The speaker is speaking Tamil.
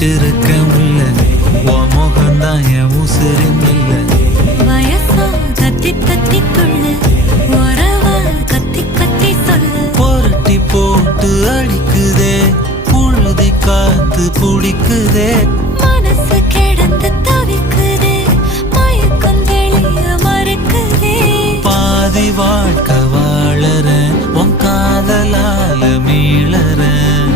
வச்சிருக்க முல்ல உன் முகம்தான் என் உசுரின் இல்ல வயசா தத்தி தத்தி துள்ளு உறவா கத்தி கத்தி சொல்லு புரட்டி போட்டு அடிக்குதே புழுதி காத்து புடிக்குதே மனசு கிடந்து தவிக்குதே மயக்கம் தெளிய மறுக்குதே பாதி வாழ்க்கை வாழறேன் உன் காதலால மீளறேன்